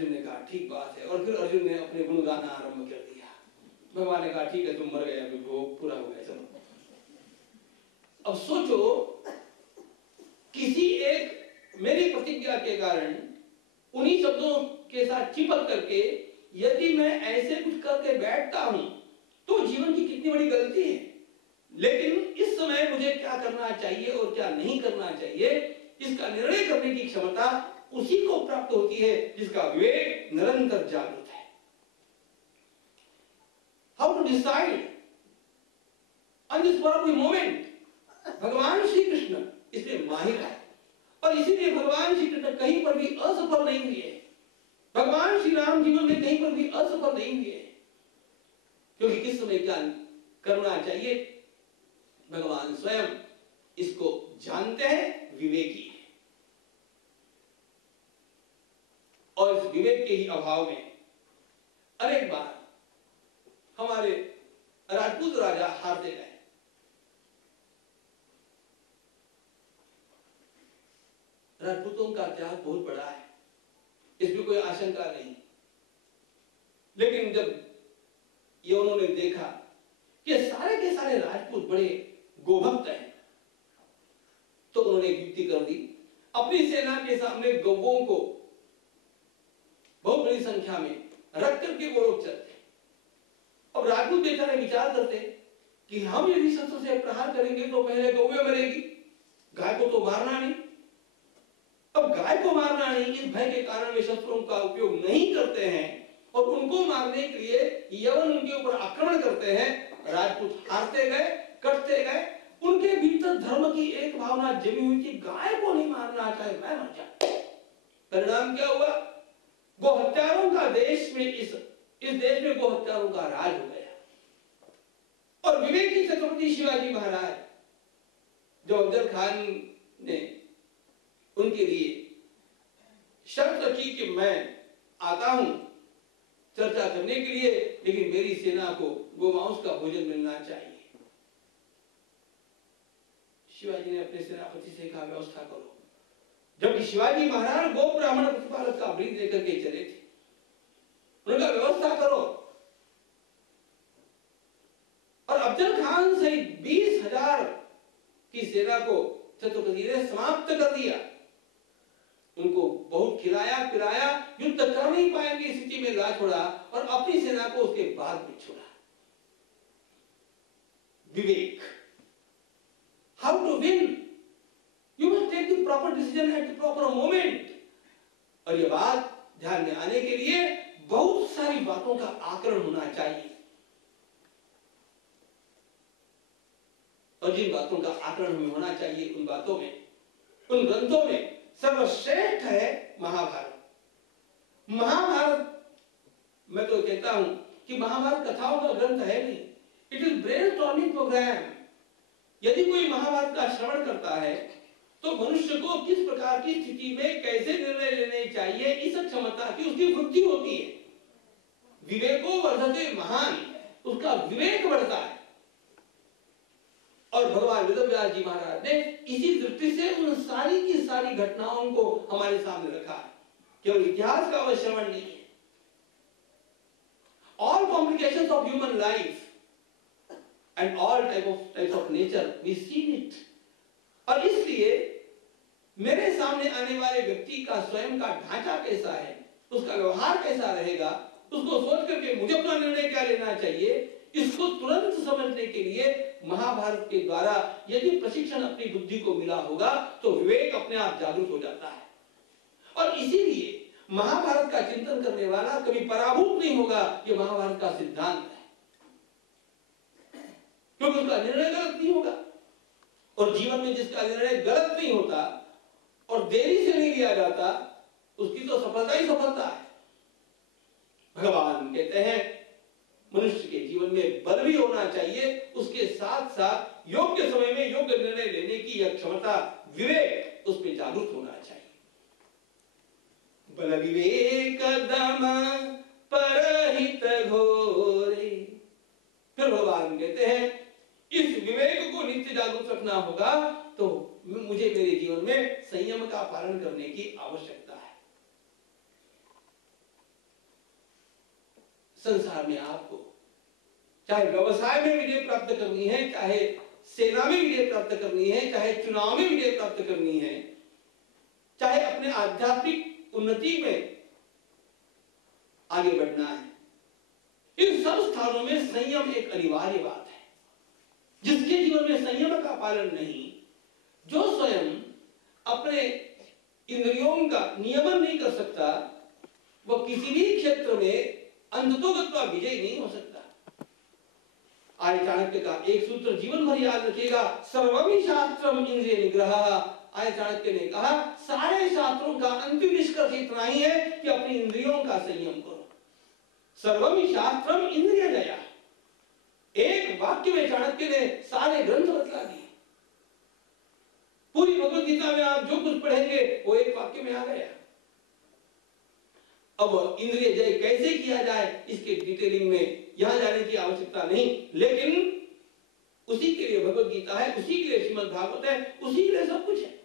अर्जुन ने कहा ठीक बात है, और फिर अर्जुन ने अपने गुण गाना आरंभ कर दिया। भगवान ने कहा ठीक है, तुम मर गए, अभी भोग पूरा हो गया, चलो। अब सोचो, किसी एक मेरी प्रतिज्ञा के कारण उन्हीं शब्दों के साथ चिपक करके यदि मैं ऐसे कुछ करके बैठता हूं तो जीवन की कितनी बड़ी गलती है। लेकिन इस समय मुझे क्या करना चाहिए और क्या नहीं करना चाहिए, इसका निर्णय करने की क्षमता उसी को प्राप्त होती है जिसका विवेक निरंतर जागृत है। How to decide on this valuable moment, भगवान श्री कृष्ण इसलिए माहिर है, और इसीलिए भगवान श्री कृष्ण कहीं पर भी असफल नहीं हुए। भगवान श्री राम जीवन में कहीं पर भी असफल नहीं हुए, क्योंकि किस समय क्या करना चाहिए भगवान स्वयं इसको जानते हैं, विवेकी है। और इस विवेक के ही अभाव में अनेक बार हमारे राजपूत राजा हारते गए। राजपूतों का त्याग बहुत बड़ा है, इसमें कोई आशंका नहीं। लेकिन जब ये उन्होंने देखा कि सारे के सारे राजपूत बड़े गोभक्त हैं, तो उन्होंने एक युक्ति कर दी। अपनी सेना के सामने गौओं को बहुत बड़ी संख्या में रख करके वो लोग चलते। अब राजपूत बेचारे विचार करते कि हम यदि शस्त्र से प्रहार करेंगे तो पहले गौएं मरेगी, गाय को तो मारना नहीं। अब गाय को मारना नहीं, इस भय के कारण वे शस्त्रों का उपयोग नहीं करते हैं, और उनको मारने के लिए यवन उनके ऊपर आक्रमण करते हैं। राजपूत हारते गए, कटते गए। उनके भीतर धर्म की एक भावना जमी हुई थी, गाय को नहीं मारना, चाहे मैं मर जाऊं। परिणाम क्या हुआ? गोहत्यारों का देश में, इस देश में गोहत्यारों का राज हो गया। और विवेकी छत्रपति शिवाजी महाराज, जो अफजल खान ने उनके लिए शर्त रखी कि मैं आता हूं चर्चा करने के लिए, लेकिन मेरी सेना को गोमांस का भोजन मिलना चाहिए। शिवाजी ने अपने सेनापति से कहा व्यवस्था करो। जबकि शिवाजी महाराज गो ब्राह्मण प्रतिपालक का वृत्त लेकर के चले थे, उनका व्यवस्था करो। और अफजल खान सहित 20,000 की सेना को छत्रपति ने समाप्त कर दिया। उनको बहुत खिलाया पिलाया, युद्ध कर नहीं पाएंगे स्थिति में ला छोड़ा, और अपनी सेना को उसके बाद में छोड़ा। विवेक, how to win, you must take the proper decision at the proper moment. और ये बात ध्यान में आने के लिए बहुत सारी बातों का आकलन होना चाहिए, और जिन बातों का आकलन हमें होना चाहिए, उन बातों में, उन ग्रंथों में सर्वश्रेष्ठ है महाभारत। महाभारत, मैं तो कहता हूं कि महाभारत कथाओं का ग्रंथ है नहीं, इट इज ब्रेनस्टॉर्मिंग प्रोग्राम। यदि कोई महाभारत का श्रवण करता है तो मनुष्य को किस प्रकार की स्थिति में कैसे निर्णय लेने चाहिए, इस क्षमता की उसकी वृद्धि होती है। विवेको वर्धते महान, उसका विवेक बढ़ता है। और भगवान वेदव्यास जी महाराज ने इसी दृष्टि से उन सारी की सारी घटनाओं को हमारे सामने रखा है। केवल इतिहास का वह श्रवण नहीं है, all complications of human life and all types of nature we see it. और इसलिए मेरे सामने आने वाले व्यक्ति का स्वयं का ढांचा कैसा है, उसका व्यवहार कैसा रहेगा, उसको सोच करके मुझे अपना निर्णय क्या लेना चाहिए, इसको तुरंत समझने के लिए महाभारत के द्वारा यदि प्रशिक्षण अपनी बुद्धि को मिला होगा तो विवेक अपने आप जागरूक हो जाता है। और इसीलिए महाभारत का चिंतन करने वाला कभी पराभूत नहीं होगा, यह महाभारत का सिद्धांत है, क्योंकि उसका निर्णय गलत नहीं होगा। और जीवन में जिसका निर्णय गलत नहीं होता और देरी से नहीं लिया जाता, उसकी तो सफलता ही सफलता है। भगवान कहते हैं मनुष्य के जीवन में बल भी होना चाहिए, उसके साथ साथ योग्य समय में योग्य निर्णय लेने की यह क्षमता, विवेक, उसमें जागरूक होना चाहिए। बल विवेक दम परहित घोरे। फिर भगवान कहते हैं इस विवेक को नित्य जागरूक रखना होगा, तो मुझे मेरे जीवन में संयम का पालन करने की आवश्यकता है। संसार में आपको चाहे व्यवसाय में विजय प्राप्त करनी है, चाहे सेना में विजय प्राप्त करनी है, चाहे चुनाव में विजय प्राप्त करनी है, चाहे अपने आध्यात्मिक उन्नति में आगे बढ़ना है, इन सब स्थानों में संयम एक अनिवार्य बात है। जिसके जीवन में संयम का पालन नहीं, जो स्वयं अपने इंद्रियों का नियमन नहीं कर सकता, वह किसी भी क्षेत्र में अंततोगत्वा विजयी नहीं हो सकता। आर्य चाणक्य का एक सूत्र जीवन भर याद रखिएगा, सर्वमि शास्त्रम इंद्रिय निग्रह। आर्य चाणक्य ने कहा सारे शास्त्रों का अंतिम निष्कर्ष इतना ही है कि अपनी इंद्रियों का संयम करो। सर्वमि शास्त्रम इंद्रिय जया, एक वाक्य में चाणक्य ने सारे ग्रंथ बतला दिए। पूरी भगवत गीता में आप जो कुछ पढ़ेंगे वो एक वाक्य में आ गया। अब इंद्रिय जय कैसे किया जाए इसके डिटेलिंग में यहां जाने की आवश्यकता नहीं, लेकिन उसी के लिए भगवत गीता है, उसी के लिए श्रीमद् भागवत है, उसी के लिए सब कुछ है।